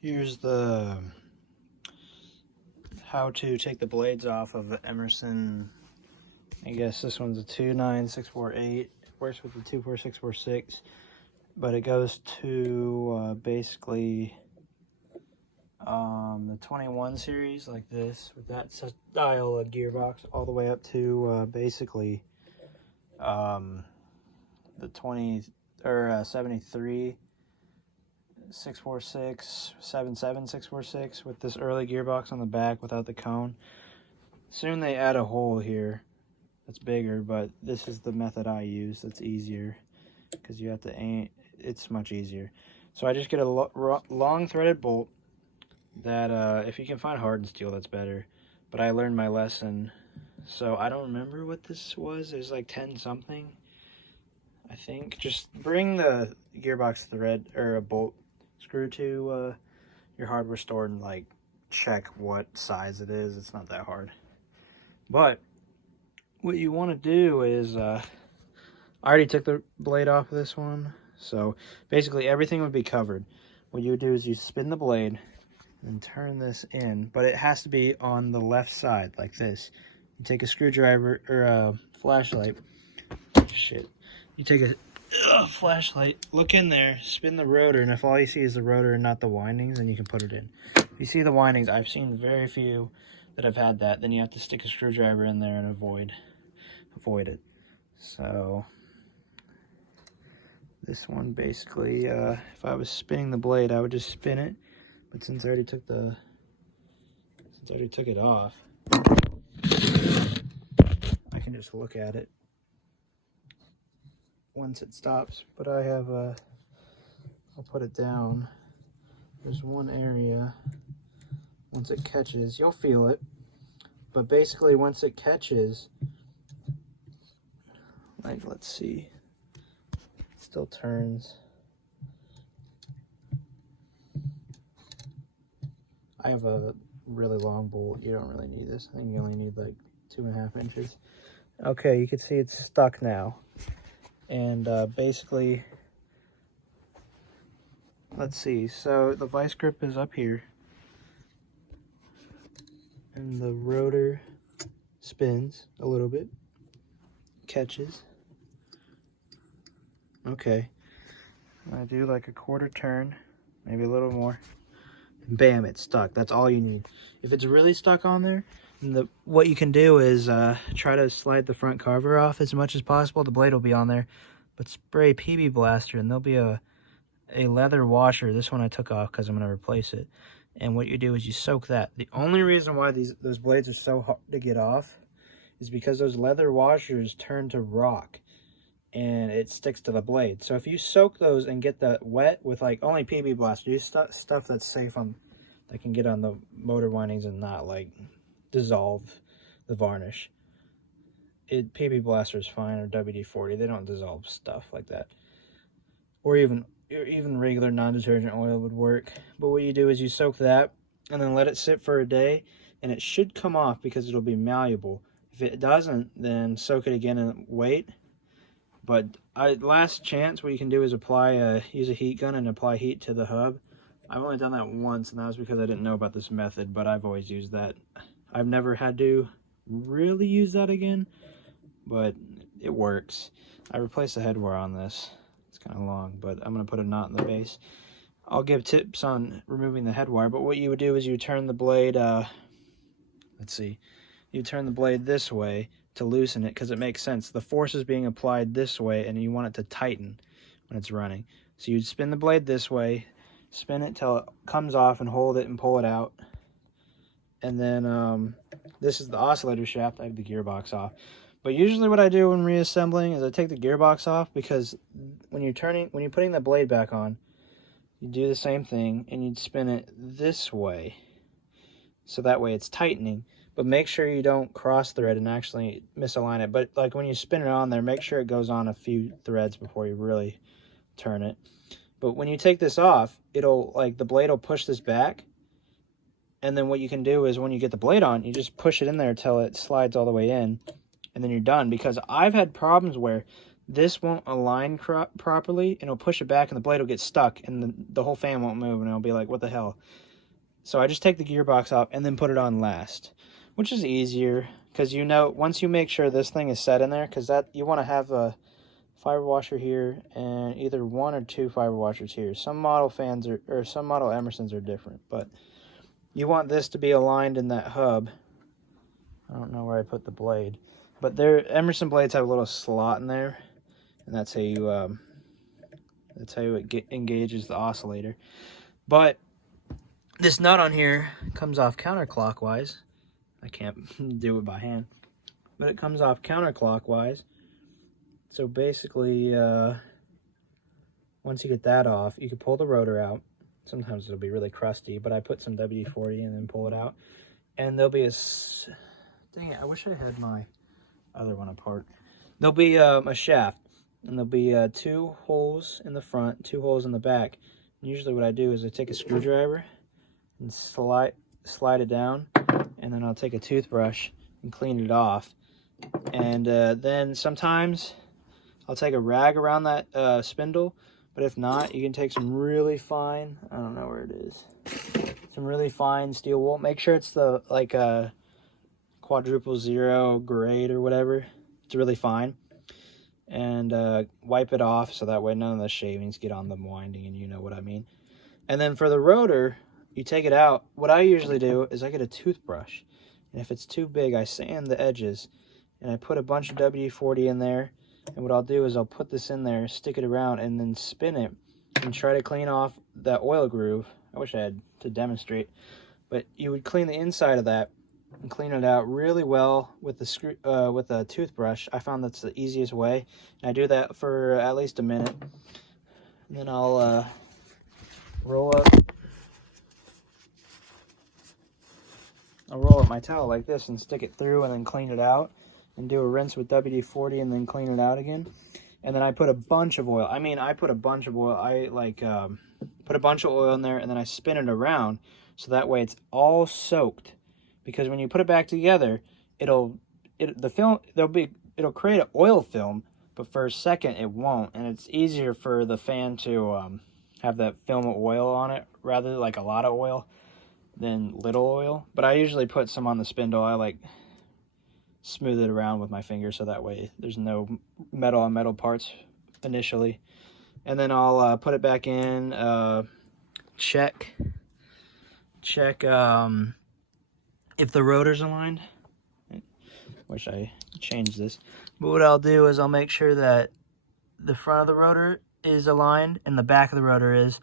Here's the how to take the blades off of the Emerson. I guess this one's a 29648. Works with the 24646, but it goes to basically the 21 series like this with that style of gearbox, all the way up to basically the 20 or 73 646, 77 646 with this early gearbox on the back without the cone. Soon they add a hole here that's bigger, but this is the method I use. That's easier because you have to aim. It's much easier. So I just get a long threaded bolt that if you can find hardened steel, that's better. But I learned my lesson. So I don't remember what this was. It was like 10 something, I think. Just bring the gearbox thread or a bolt screw to your hardware store and like check what size it is. It's not that hard. But what you want to do is I already took the blade off of this one, so basically everything would be covered. What you would do is you spin the blade and turn this in, but it has to be on the left side like this. You take a screwdriver or a flashlight. You take a flashlight, look in there, spin the rotor, and if all you see is the rotor and not the windings, then you can put it in. If you see the windings, I've seen very few that have had that, then you have to stick a screwdriver in there and avoid it. So this one basically, if I was spinning the blade, I would just spin it, but since I already took it off, I can just look at it once it stops. But I have I'll put it down. There's one area, once it catches, you'll feel it, but basically once it catches, like, let's see, it still turns. I have a really long bolt. You don't really need this. I think you only need like 2.5 inches. Okay, you can see it's stuck now. And basically, let's see, so the vice grip is up here and the rotor spins a little bit, catches. Okay, I do like a quarter turn, maybe a little more, and bam, it's stuck. That's all you need. If it's really stuck on there, what you can do is try to slide the front cover off as much as possible. The blade will be on there, but spray PB Blaster, and there'll be a leather washer. This one I took off because I'm going to replace it. And what you do is you soak that. The only reason why those blades are so hard to get off is because those leather washers turn to rock and it sticks to the blade. So if you soak those and get that wet with like only PB Blaster, use stuff that's safe that can get on the motor windings and not like dissolve the varnish. PB Blaster is fine, or WD-40. They don't dissolve stuff like that. Or even regular non-detergent oil would work. But what you do is you soak that and then let it sit for a day, and it should come off because it'll be malleable. If it doesn't, then soak it again and wait. But last chance, what you can do is use a heat gun and apply heat to the hub. I've only done that once, and that was because I didn't know about this method, but I've always used that. I've never had to really use that again, but it works. I replaced the head wire on this. It's kind of long, but I'm going to put a knot in the base. I'll give tips on removing the head wire, but what you would do is you turn the blade, you turn the blade this way to loosen it, because it makes sense. The force is being applied this way, and you want it to tighten when it's running. So you'd spin the blade this way, spin it till it comes off, and hold it and pull it out. And then this is the oscillator shaft. I have the gearbox off. But usually what I do when reassembling is I take the gearbox off, because when you're putting the blade back on, you do the same thing and you'd spin it this way. So that way it's tightening. But make sure you don't cross thread and actually misalign it. But like when you spin it on there, make sure it goes on a few threads before you really turn it. But when you take this off, the blade will push this back. And then what you can do is when you get the blade on, you just push it in there until it slides all the way in, and then you're done. Because I've had problems where this won't align properly, and it'll push it back, and the blade will get stuck, and the whole fan won't move, and it'll be like, what the hell? So I just take the gearbox off and then put it on last, which is easier, because you know, once you make sure this thing is set in there, because that you want to have a fiber washer here and either 1 or 2 fiber washers here. Some model fans are, or some model Emersons are different, but you want this to be aligned in that hub. I don't know where I put the blade, but Emerson blades have a little slot in there, and that's how you it engages the oscillator. But this nut on here comes off counterclockwise. I can't do it by hand, but it comes off counterclockwise. So basically, once you get that off, you can pull the rotor out. Sometimes it'll be really crusty, but I put some WD-40 and then pull it out. And there'll be a... Dang it, I wish I had my other one apart. There'll be a shaft, and there'll be 2 holes in the front, 2 holes in the back. And usually what I do is I take a screwdriver and slide it down, and then I'll take a toothbrush and clean it off. And then sometimes I'll take a rag around that spindle, but if not, you can take some really fine, I don't know where it is, some really fine steel wool. Make sure it's the like quadruple 0 grade or whatever. It's really fine. And wipe it off so that way none of the shavings get on the winding, and you know what I mean. And then for the rotor, you take it out. What I usually do is I get a toothbrush, and if it's too big, I sand the edges, and I put a bunch of WD-40 in there. And what I'll do is I'll put this in there, stick it around, and then spin it and try to clean off that oil groove. I wish I had to demonstrate, but you would clean the inside of that and clean it out really well with the with a toothbrush. I found that's the easiest way, and I do that for at least a minute. And then I'll roll up my towel like this and stick it through, and then clean it out. And do a rinse with WD-40 and then clean it out again. And then I put a bunch of oil. I mean, I put a bunch of oil. I like put a bunch of oil in there, and then I spin it around so that way it's all soaked. Because when you put it back together, it'll create an oil film, but for a second it won't, and it's easier for the fan to have that film of oil on it, rather like a lot of oil than little oil. But I usually put some on the spindle. I like smooth it around with my finger so that way there's no metal on metal parts initially. And then I'll put it back in, check if the rotor's aligned. Wish I changed this. But what I'll do is I'll make sure that the front of the rotor is aligned and the back of the rotor is.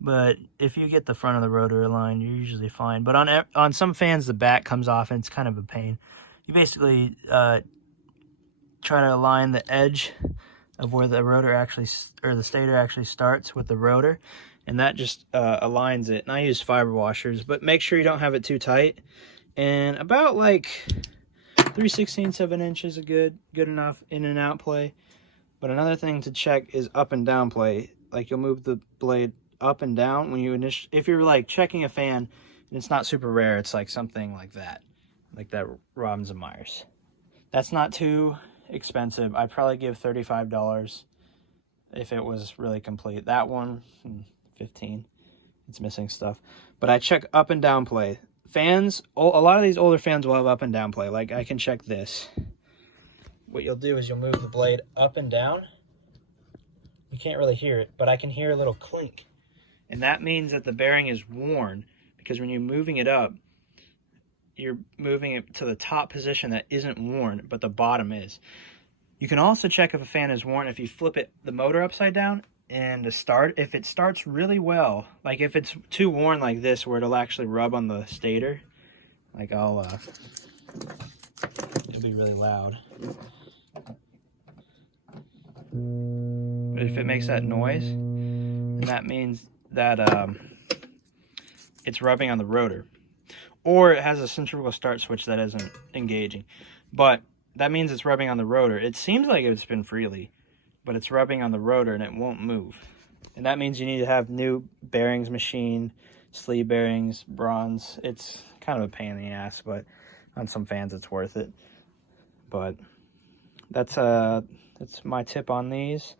But if you get the front of the rotor aligned, you're usually fine. But on some fans, the back comes off, and it's kind of a pain. You basically try to align the edge of where the rotor actually, or the stator actually starts with the rotor, and that just aligns it. And I use fiber washers, but make sure you don't have it too tight. And about like 3/16 of an inch is a good enough in and out play. But another thing to check is up and down play. Like, you'll move the blade up and down when you if you're like checking a fan, and it's not super rare, it's like something like that Robbins & Myers. That's not too expensive. I'd probably give $35 if it was really complete. That one, $15. It's missing stuff. But I check up and down play. Fans, a lot of these older fans will have up and down play. Like, I can check this. What you'll do is you'll move the blade up and down. You can't really hear it, but I can hear a little clink. And that means that the bearing is worn, because when you're moving it up, you're moving it to the top position that isn't worn, but the bottom is. You can also check if a fan is worn if you flip the motor upside down, and if it starts really well, like if it's too worn like this where it'll actually rub on the stator, like it'll be really loud. But if it makes that noise, then that means that it's rubbing on the rotor. Or it has a centrifugal start switch that isn't engaging. But that means it's rubbing on the rotor. It seems like it would spin freely, but it's rubbing on the rotor and it won't move. And that means you need to have new bearings machined, sleeve bearings, bronze. It's kind of a pain in the ass, but on some fans it's worth it. But that's That's my tip on these.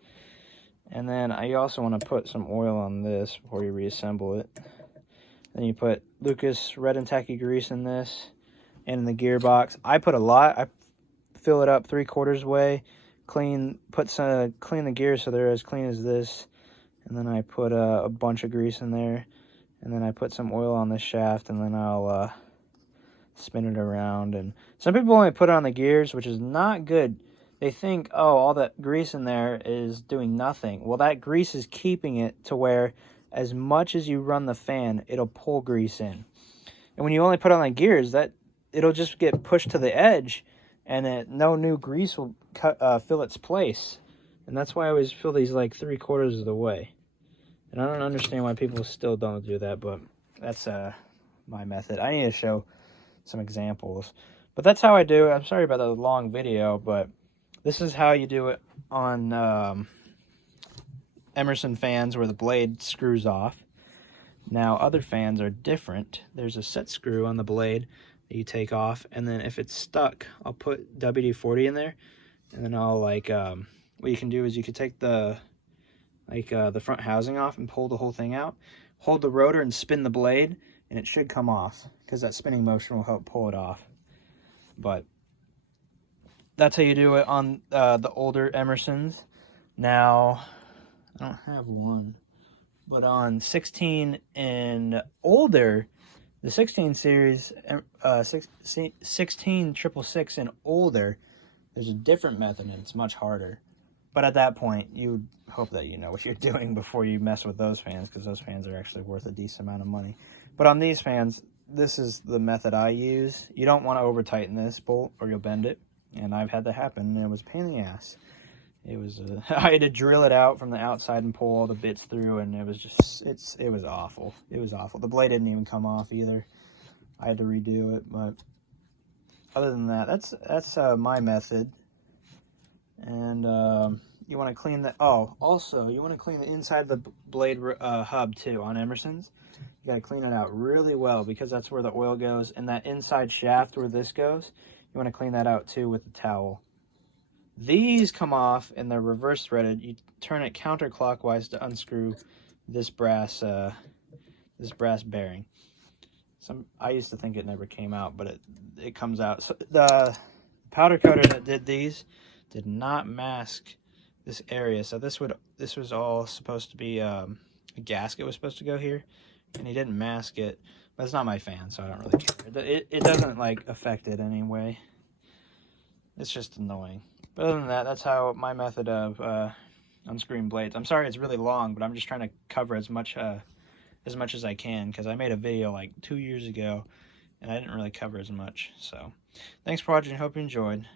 And then you also want to put some oil on this before you reassemble it. Then you put Lucas red and tacky grease in this and in the gearbox. I put a lot. I fill it up 3/4 way. Clean the gears so they're as clean as this. And then I put a bunch of grease in there. And then I put some oil on the shaft, and then I'll spin it around. And some people only put it on the gears, which is not good. They think, oh, all that grease in there is doing nothing. Well, that grease is keeping it to where as much as you run the fan, it'll pull grease in. And when you only put it on the gears, it'll just get pushed to the edge, and no new grease will fill its place. And that's why I always fill these like 3/4 of the way. And I don't understand why people still don't do that, but that's my method. I need to show some examples. But that's how I do it. I'm sorry about the long video, but this is how you do it on Emerson fans where the blade screws off. Now, other fans are different. There's a set screw on the blade that you take off, and then if it's stuck, I'll put WD-40 in there, and then I'll what you can do is you can take the front housing off and pull the whole thing out. Hold the rotor and spin the blade, and it should come off because that spinning motion will help pull it off. But that's how you do it on the older Emersons. Now, I don't have one, but on 16 and older, the 16 series, 16666 and older, there's a different method and it's much harder. But at that point, you hope that you know what you're doing before you mess with those fans, because those fans are actually worth a decent amount of money. But on these fans, this is the method I use. You don't want to over tighten this bolt or you'll bend it. And I've had that happen, and it was a pain in the ass. It was I had to drill it out from the outside and pull all the bits through, and it was just it was awful. It was awful. The blade didn't even come off either. I had to redo it, but other than that, that's my method. And you want to clean the also you want to clean the inside of the blade hub too on Emerson's. You got to clean it out really well because that's where the oil goes, and that inside shaft where this goes, you want to clean that out too with the towel. These come off and they're reverse threaded. You turn it counterclockwise to unscrew this brass bearing. I used to think it never came out, but it comes out. So the powder coater that did these did not mask this area. So this was all supposed to be a gasket was supposed to go here, and he didn't mask it. But it's not my fan, so I don't really care. It doesn't like affect it anyway. It's just annoying. But other than that, that's how my method of unscrewing blades. I'm sorry it's really long, but I'm just trying to cover as much as I can, because I made a video like 2 years ago and I didn't really cover as much. So thanks for watching. Hope you enjoyed.